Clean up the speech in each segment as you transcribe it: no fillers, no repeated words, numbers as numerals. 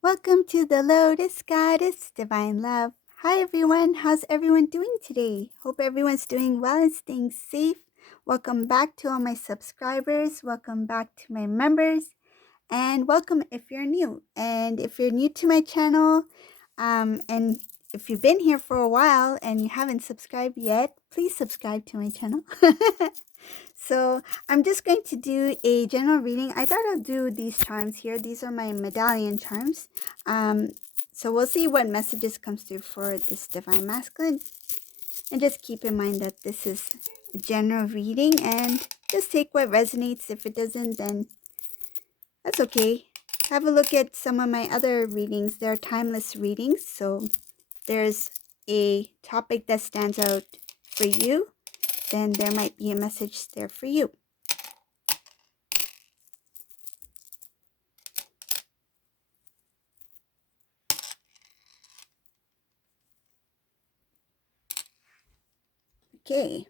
Welcome to the Lotus Goddess Divine Love. Hi everyone, how's everyone doing today? Hope everyone's doing well and staying safe. Welcome back to all my subscribers. Welcome back to my members. And welcome if you're new. And if you're new to my channel, and if you've been here for a while and you haven't subscribed yet, please subscribe to my channel. So I'm just going to do a general reading. I thought I'll do these charms here. These are my medallion charms. So we'll see what messages comes through for this Divine Masculine. And just keep in mind that this is a general reading and just take what resonates. If it doesn't, then that's okay. Have a look at some of my other readings. They're timeless readings. So there's a topic that stands out for you, then there might be a message there for you. Okay.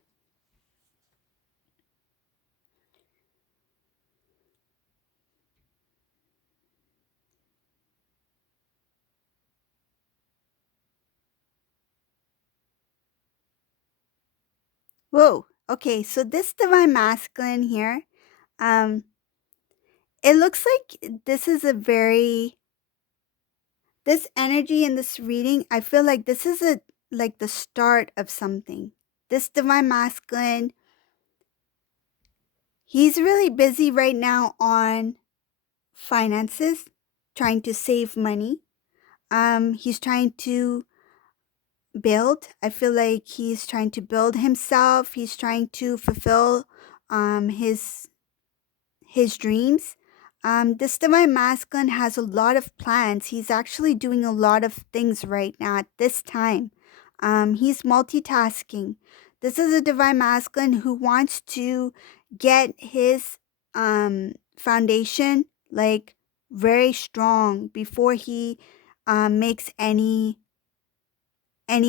Whoa. Okay, so this Divine Masculine here, it looks like this is this energy in this reading, I feel like this is like the start of something. This Divine Masculine, he's really busy right now on finances, trying to save money. He's trying to build. I feel like he's trying to build himself. He's trying to fulfill his dreams. This Divine Masculine has a lot of plans. He's actually doing a lot of things right now at this time. He's multitasking. This is a Divine Masculine who wants to get his foundation like very strong before he makes any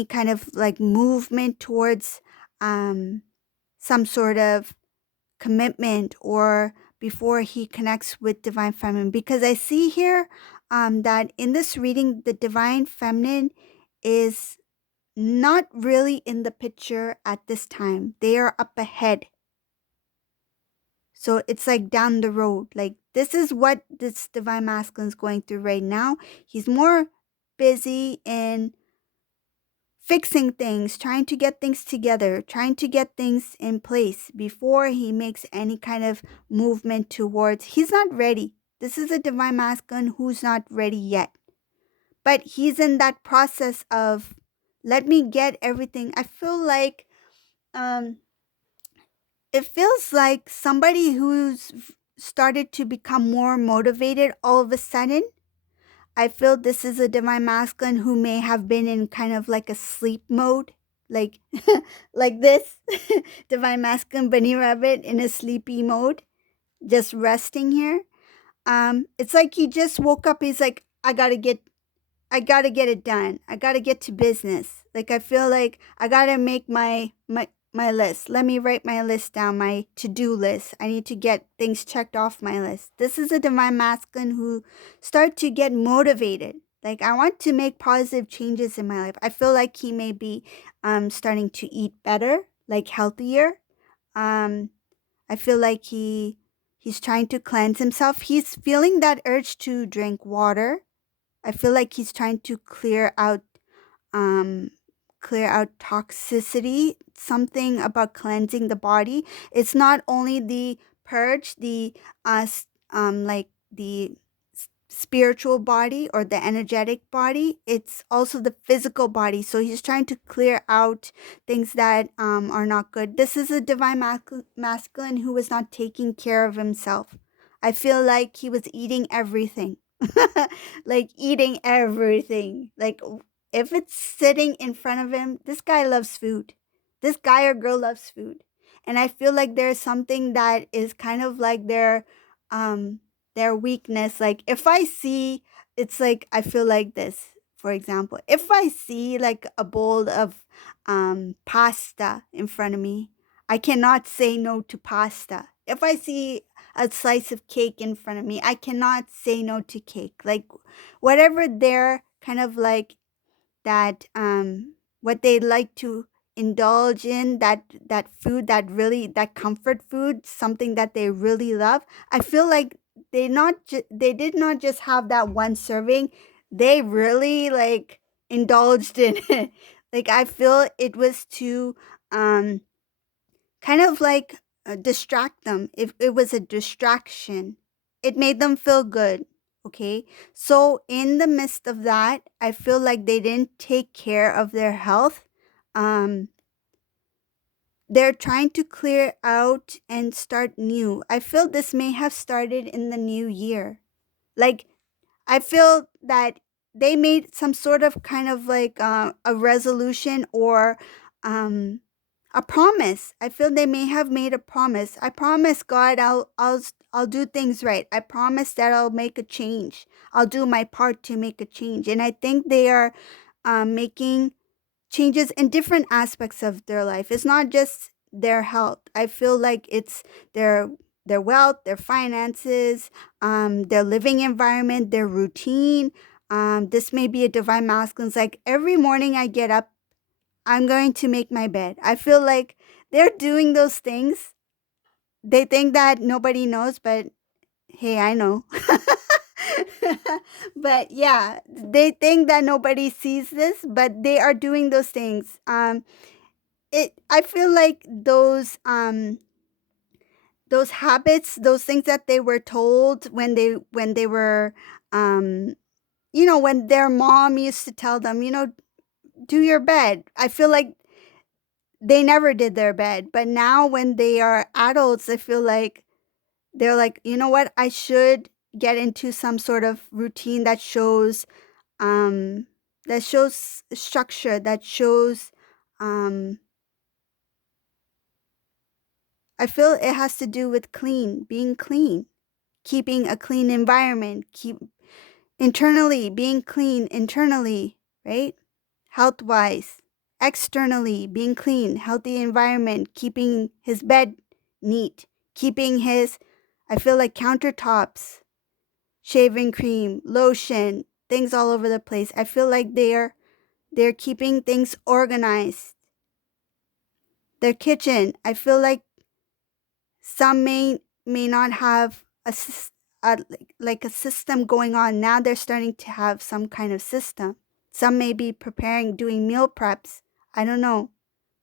kind of like movement towards some sort of commitment, or before he connects with Divine Feminine. Because I see here that in this reading, the Divine Feminine is not really in the picture at this time. They are up ahead. So it's like down the road. Like this is what this Divine Masculine is going through right now. He's more busy in fixing things, trying to get things together, trying to get things in place before he makes any kind of movement towards. He's not ready. This is a Divine Masculine who's not ready yet. But he's in that process of, let me get everything. I feel like it feels like somebody who's started to become more motivated all of a sudden. I feel this is a Divine Masculine who may have been in kind of like a sleep mode, like like this Divine Masculine bunny rabbit in a sleepy mode, just resting here. It's like he just woke up. He's like, I gotta get it done. I gotta get to business. Like I feel like I gotta make my list. Let me write my list down, my to-do list. I need to get things checked off my list. This is a Divine Masculine who start to get motivated. Like I want to make positive changes in my life. I feel like he may be starting to eat better, like healthier. I feel like he's trying to cleanse himself. He's feeling that urge to drink water. I feel like he's trying to clear out toxicity, something about cleansing the body. It's not only the purge, the like the spiritual body or the energetic body, it's also the physical body. So he's trying to clear out things that are not good. This is a Divine Masculine who was not taking care of himself. I feel like he was eating everything. Like eating everything. Like if it's sitting in front of him, this guy loves food. This guy or girl loves food. And I feel like there's something that is kind of like their weakness. Like if I see, it's like I feel like this, for example. If I see like a bowl of pasta in front of me, I cannot say no to pasta. If I see a slice of cake in front of me, I cannot say no to cake. Like whatever they're kind of like that what they like to indulge in, that food, that really, that comfort food, something that they really love. I feel like they did not just have that one serving, they really like indulged in it. Like I feel it was to um kind of like distract them. If it was a distraction, it made them feel good. Okay. So, in the midst of that, I feel like they didn't take care of their health. Um, they're trying to clear out and start new. I feel this may have started in the new year. Like, I feel that they made some sort of kind of like a resolution or um, a promise. I feel they may have made a promise. I promise God I'll do things right. I promise that I'll make a change. I'll do my part to make a change. And I think they are making changes in different aspects of their life. It's not just their health. I feel like it's their their wealth, their finances, their living environment, their routine. This may be a divine masculine. It's like every morning I get up, I'm going to make my bed. I feel like they're doing those things. They think that nobody knows, but hey, I know. But yeah, they think that nobody sees this, but they are doing those things. It I feel like those habits, those things that they were told when they were um when their mom used to tell them, do your bed. I feel like they never did their bed, but now when they are adults, I feel like they're like, you know what, I should get into some sort of routine um that shows structure, that shows um I feel it has to do with being clean, keeping a clean environment, keep internally, being clean internally, right? Health wise, externally, being clean, healthy environment, keeping his bed neat, keeping his, I feel like countertops, shaving cream, lotion, things all over the place. I feel like they're keeping things organized. Their kitchen, I feel like some may not have like a system going on. Now they're starting to have some kind of system. Some may be preparing, doing meal preps. I don't know.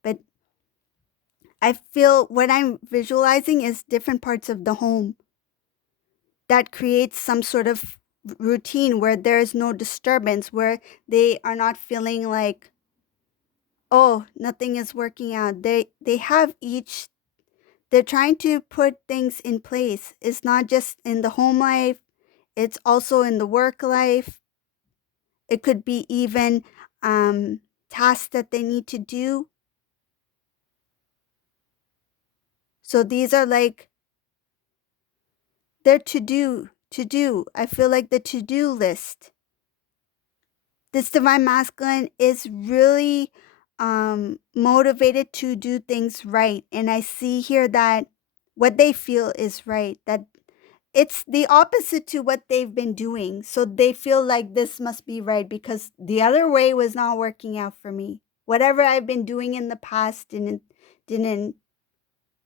But I feel what I'm visualizing is different parts of the home that creates some sort of routine where there is no disturbance, where they are not feeling like, oh, nothing is working out. They have each, they're trying to put things in place. It's not just in the home life, it's also in the work life. It could be even tasks that they need to do. So these are like their to do. I feel like the to do list. This divine masculine is really motivated to do things right. And I see here that what they feel is right, that it's the opposite to what they've been doing. So they feel like this must be right because the other way was not working out for me. Whatever I've been doing in the past didn't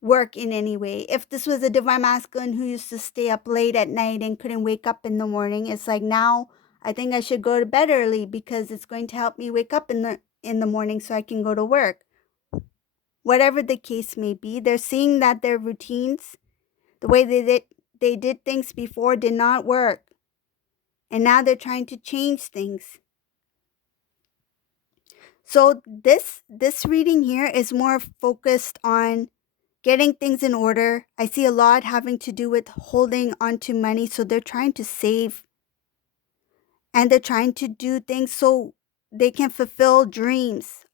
work in any way. If this was a divine masculine who used to stay up late at night and couldn't wake up in the morning, it's like now I think I should go to bed early because it's going to help me wake up in the morning so I can go to work. Whatever the case may be, they're seeing that their routines, the way they did things before did not work. And now they're trying to change things. So this reading here is more focused on getting things in order. I see a lot having to do with holding onto money, so they're trying to save and they're trying to do things so they can fulfill dreams.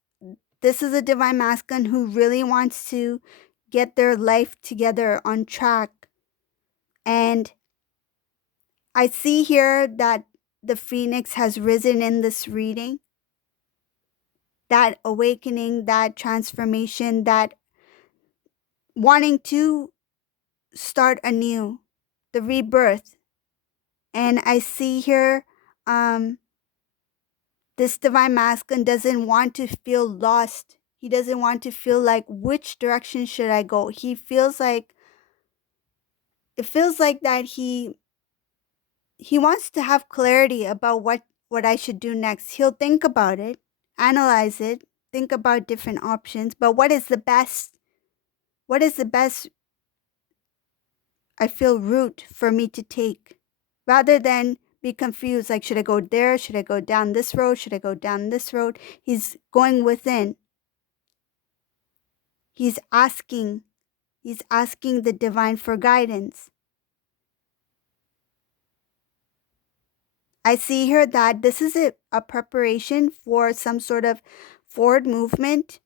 This is a divine masculine who really wants to get their life together on track. And I see here that the phoenix has risen in this reading. That awakening, that transformation, that wanting to start anew, the rebirth. And I see here um, this divine masculine doesn't want to feel lost. He doesn't want to feel like, which direction should I go? He feels like, it feels like that he wants to have clarity about what I should do next. He'll think about it, analyze it, think about different options, but what is the best? What is the best I feel route for me to take? Rather than be confused, like, should I go there? Should I go down this road? Should I go down this road? He's going within. He's asking. He's asking the divine for guidance. I see here that this is a preparation for some sort of forward movement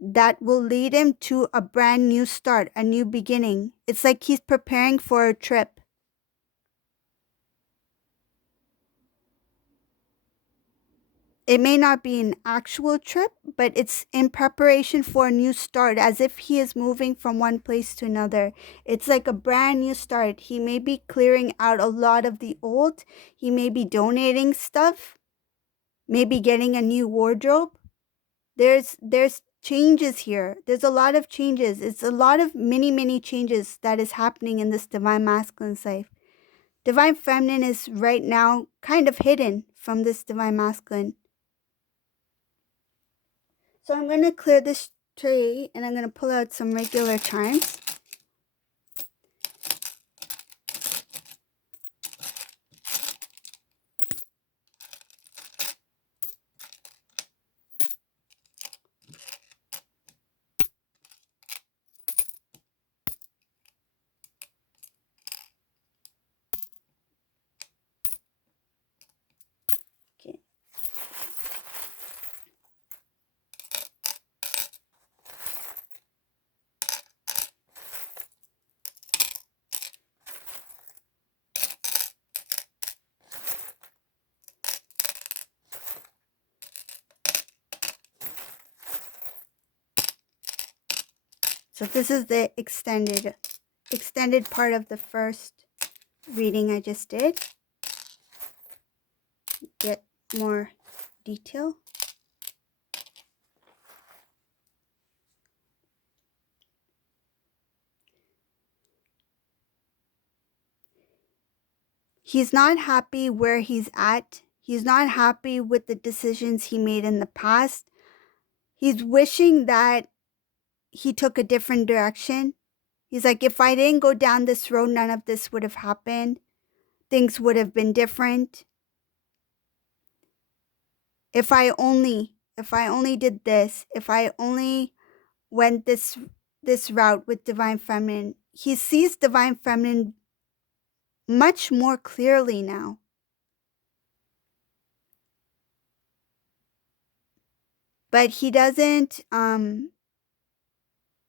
that will lead him to a brand new start, a new beginning. It's like he's preparing for a trip. It may not be an actual trip, but it's in preparation for a new start, as if he is moving from one place to another. It's like a brand new start. He may be clearing out a lot of the old. He may be donating stuff, maybe getting a new wardrobe. There's changes here. There's a lot of changes. It's a lot of many changes that is happening in this divine masculine's life. Divine feminine is right now kind of hidden from this divine masculine. So I'm going to clear this tray and I'm going to pull out some regular charms. Okay. So this is the extended part of the first reading I just did. Get more detail. He's not happy where he's at. He's not happy with the decisions he made in the past. He's wishing that he took a different direction. He's like, if I didn't go down this road, none of this would have happened. Things would have been different. If I only did this, if I only went this route with divine feminine. He sees divine feminine much more clearly now. But he doesn't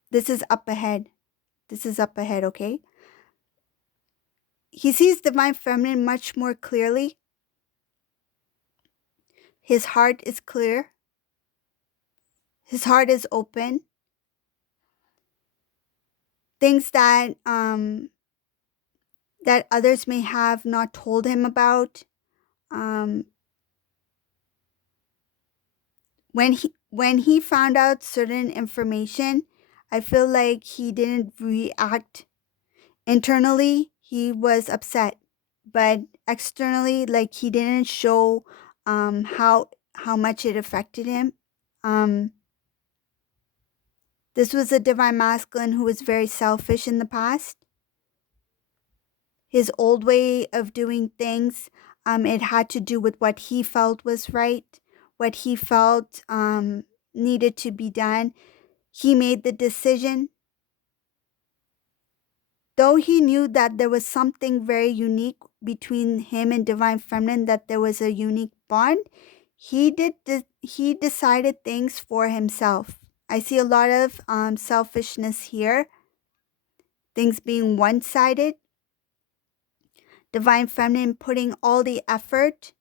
this is up ahead. This is up ahead, okay? He sees divine feminine much more clearly. His heart is clear. His heart is open. Things that that others may have not told him about. When he found out certain information, I feel like he didn't react. Internally, he was upset, but externally, like, he didn't show how much it affected him. This was a divine masculine who was very selfish in the past. His old way of doing things, it had to do with what he felt was right, what he felt needed to be done. He made the decision. Though he knew that there was something very unique between him and divine feminine, that there was a unique bond, he decided things for himself. I see a lot of selfishness here, things being one-sided, divine feminine putting all the effort,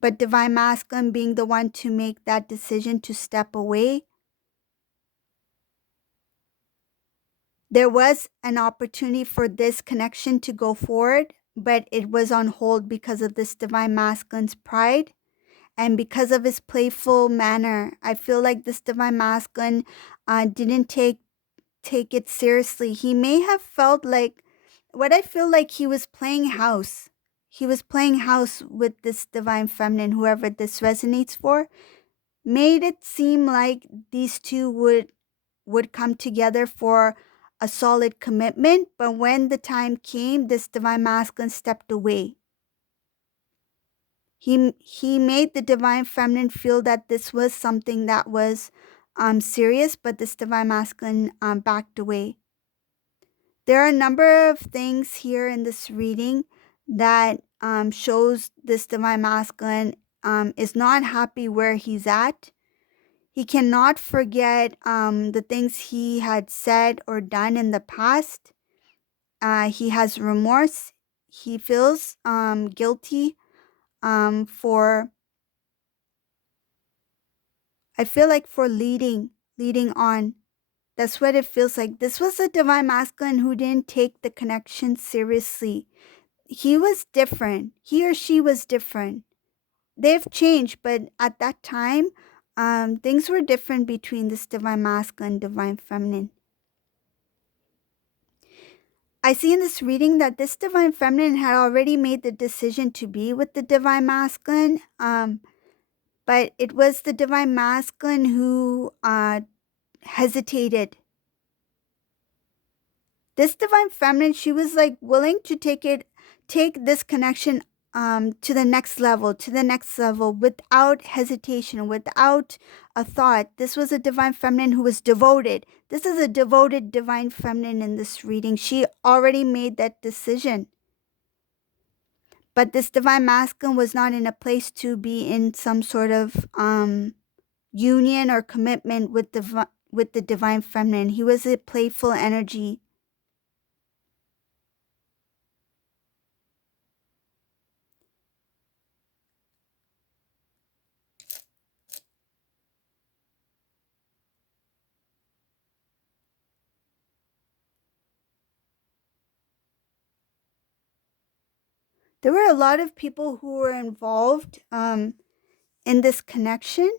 but divine masculine being the one to make that decision to step away. There was an opportunity for this connection to go forward, but it was on hold because of this divine masculine's pride and because of his playful manner. I feel like this divine masculine didn't take it seriously. He may have felt like what I feel like he was playing house. He was playing house with this divine feminine, whoever this resonates for, made it seem like these two would come together for a solid commitment, but when the time came, this divine masculine stepped away. He made the divine feminine feel that this was something that was serious, but this divine masculine backed away. There are a number of things here in this reading that shows this divine masculine is not happy where he's at. He cannot forget the things he had said or done in the past. He has remorse. He feels guilty for, I feel like, for leading on. That's what it feels like. This was a divine masculine who didn't take the connection seriously. He was different. He or she was different. They've changed, but at that time, things were different between this divine masculine and divine feminine. I see in this reading that this divine feminine had already made the decision to be with the divine masculine, but it was the divine masculine who hesitated. This divine feminine, she was like willing to take this connection to the next level without hesitation, without a thought. This was a divine feminine who was devoted. This is a devoted divine feminine in this reading. She already made that decision. But this divine masculine was not in a place to be in some sort of union or commitment with the divine feminine. He was a playful energy. There were a lot of people who were involved in this connection.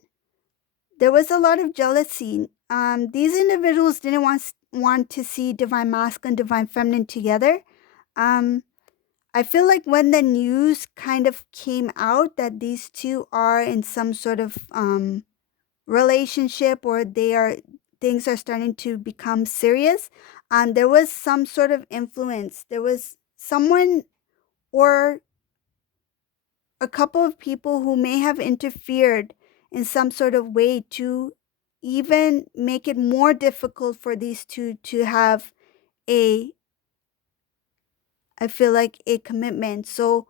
There was a lot of jealousy. These individuals didn't want to see divine masculine and divine feminine together. I feel like when the news kind of came out that these two are in some sort of relationship, or things are starting to become serious, there was some sort of influence. There was someone or a couple of people who may have interfered in some sort of way to even make it more difficult for these two to have a, I feel like, a commitment. So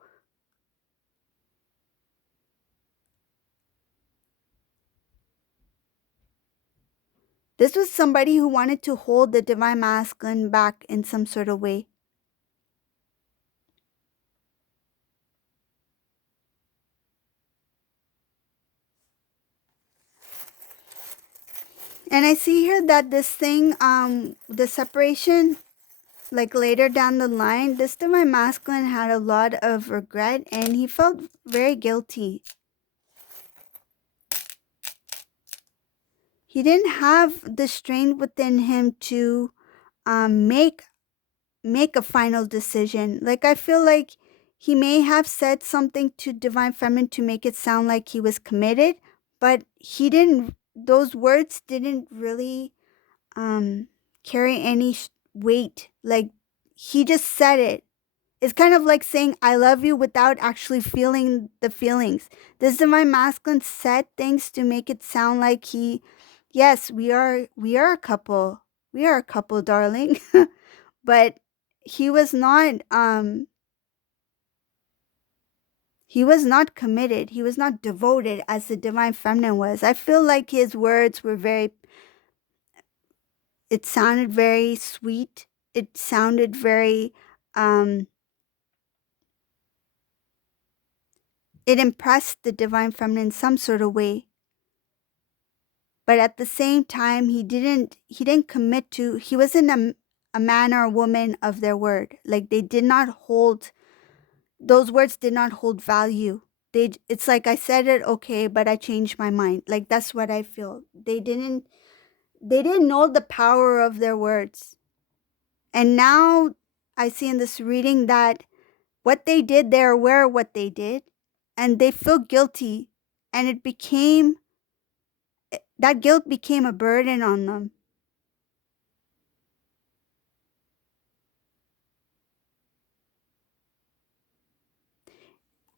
this was somebody who wanted to hold the divine masculine back in some sort of way. And I see here that this thing, the separation, like later down the line, this divine masculine had a lot of regret and he felt very guilty. He didn't have the strength within him to make a final decision. Like, I feel like he may have said something to divine feminine to make it sound like he was committed, but he didn't. Those words didn't really carry any weight. Like, he just said it. It's kind of like saying I love you without actually feeling the feelings. This divine masculine said things to make it sound like yes, we are a couple. We are a couple, darling. But he was not he was not committed. He was not devoted as the divine feminine was. I feel like his words were it sounded very sweet. It sounded very it impressed the divine feminine in some sort of way. But at the same time, he didn't commit to, he wasn't a man or a woman of their word. Like they did not hold, those words did not hold value. It's like I said it okay, but I changed my mind. Like that's what I feel. They didn't know the power of their words. And now I see in this reading that what they did, they're aware of what they did, and they feel guilty, and that guilt became a burden on them.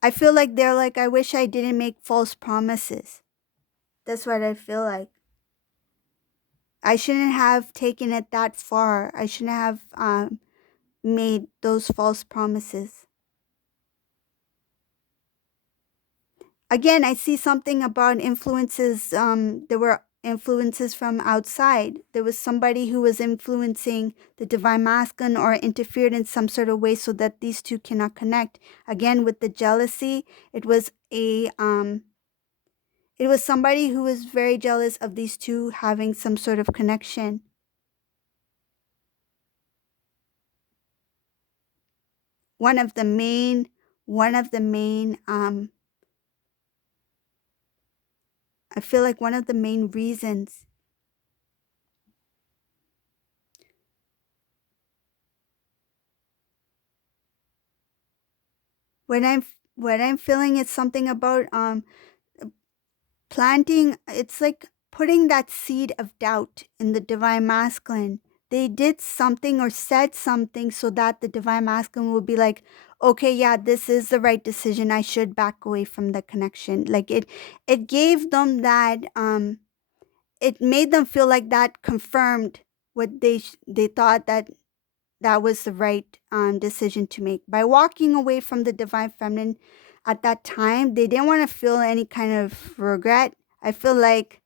I feel like they're like, I wish I didn't make false promises. That's what I feel like. I shouldn't have taken it that far. I shouldn't have made those false promises. Again, I see something about influences. There were influences from outside. There was somebody who was influencing the divine masculine or interfered in some sort of way so that these two cannot connect. Again, with the jealousy, it was somebody who was very jealous of these two having some sort of connection. One of the main, I feel like one of the main reasons. When I'm feeling it's something about planting, it's like putting that seed of doubt in the divine masculine. They did something or said something so that the divine masculine would be like, okay, yeah, this is the right decision. I should back away from the connection. Like it gave them that, it made them feel like that confirmed what they thought that was the right decision to make. By walking away from the divine feminine at that time, they didn't want to feel any kind of regret. I feel like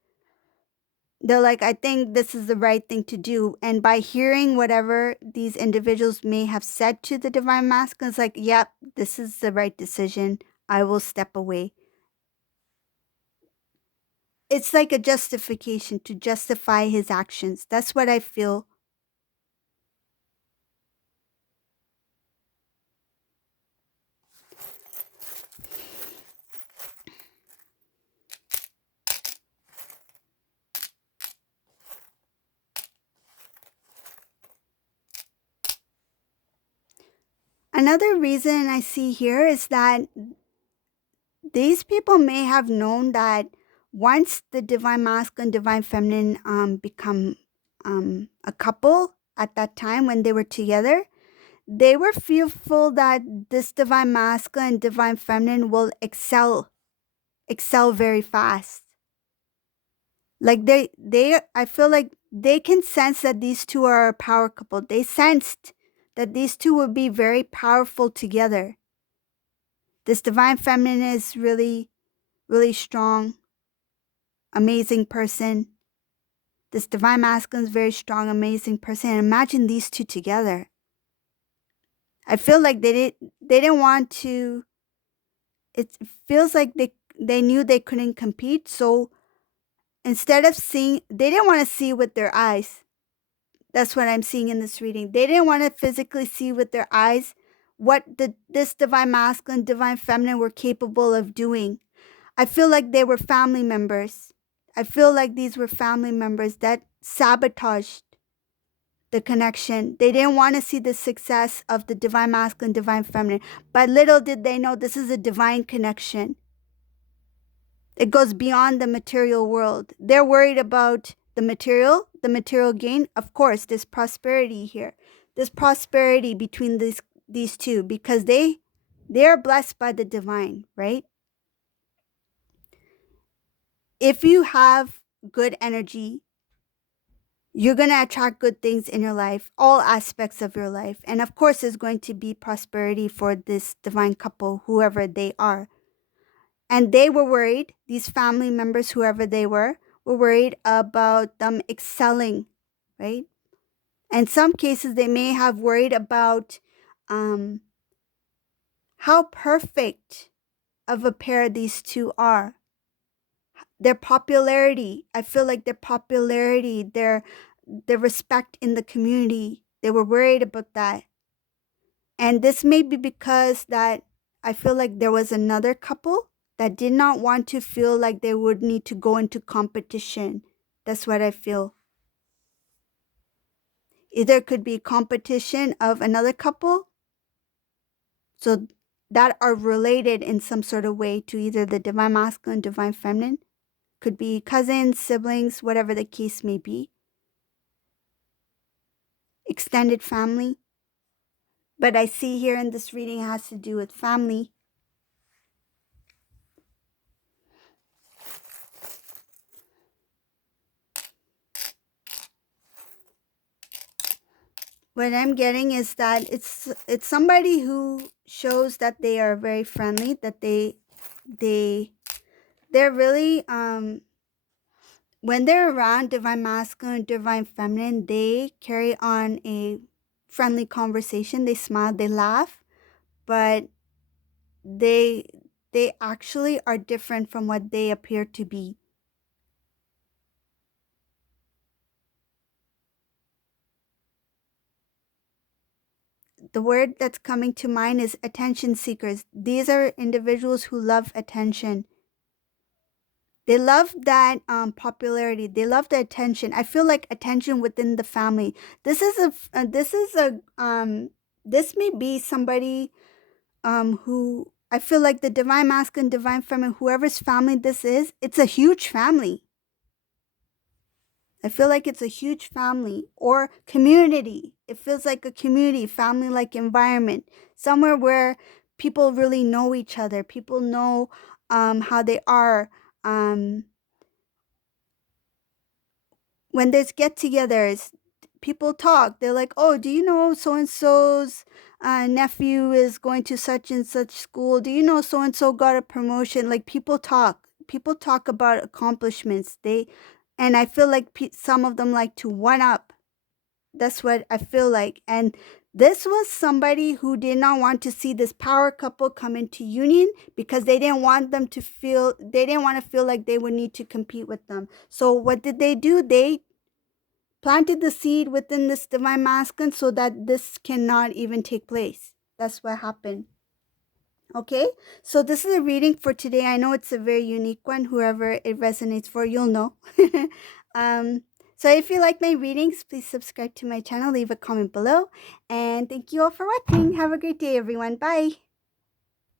they're like, I think this is the right thing to do. And by hearing whatever these individuals may have said to the divine masculine, it's like, yep, this is the right decision. I will step away. It's like a justification to justify his actions. That's what I feel. Another reason I see here is that these people may have known that once the divine masculine, divine feminine become a couple at that time when they were together, they were fearful that this divine masculine, divine feminine will excel very fast. Like I feel like they can sense that these two are a power couple. They sensed that these two would be very powerful together. This divine feminine is really, really strong, amazing person. This divine masculine is very strong, amazing person. And imagine these two together. I feel like they didn't want to. It feels like they knew they couldn't compete. So instead of seeing, they didn't want to see with their eyes. That's what I'm seeing in this reading. They didn't want to physically see with their eyes what this divine masculine, divine feminine were capable of doing. I feel like they were family members. I feel like these were family members that sabotaged the connection. They didn't want to see the success of the divine masculine, divine feminine. But little did they know this is a divine connection. It goes beyond the material world. They're worried about the material gain. Of course, there's prosperity here. There's prosperity between these two because they are blessed by the divine, right? If you have good energy, you're going to attract good things in your life, all aspects of your life. And of course, there's going to be prosperity for this divine couple, whoever they are. And they were worried, these family members, whoever they were worried about them excelling, right? In some cases, they may have worried about how perfect of a pair these two are. Their popularity, I feel like their popularity, their respect in the community, They were worried about that. And this may be because that I feel like there was another couple that did not want to feel like they would need to go into competition. That's what I feel. Either it could be competition of another couple, so that are related in some sort of way to either the divine masculine, divine feminine. Could be cousins, siblings, whatever the case may be. Extended family. But I see here in this reading it has to do with family. What I'm getting is that it's somebody who shows that they are very friendly, that they're really when they're around divine masculine, divine feminine, they carry on a friendly conversation. They smile, they laugh, but they they actually are different from what they appear to be. The word that's coming to mind is attention seekers. These are individuals who love attention. They love that popularity. They love the attention. I feel like attention within the family. This may be somebody who I feel like the divine masculine, divine feminine, whoever's family this is, it's a huge family. I feel like it's a huge family or community. It feels like a community, family like environment, somewhere where people really know each other. People know how they are. When there's get togethers, people talk. They're like, oh, do you know so and so's nephew is going to such and such school? Do you know so and so got a promotion? Like people talk. People talk about accomplishments. And I feel like some of them like to one up. That's what I feel like. And this was somebody who did not want to see this power couple come into union because they didn't want to feel like they would need to compete with them. So what did they do? They planted the seed within this divine masculine so that this cannot even take place. That's what happened. Okay, so this is a reading for today. I know it's a very unique one. Whoever it resonates for, you'll know. um, so if you like my readings, please subscribe to my channel, leave a comment below, and thank you all for watching. Have a great day, everyone. Bye.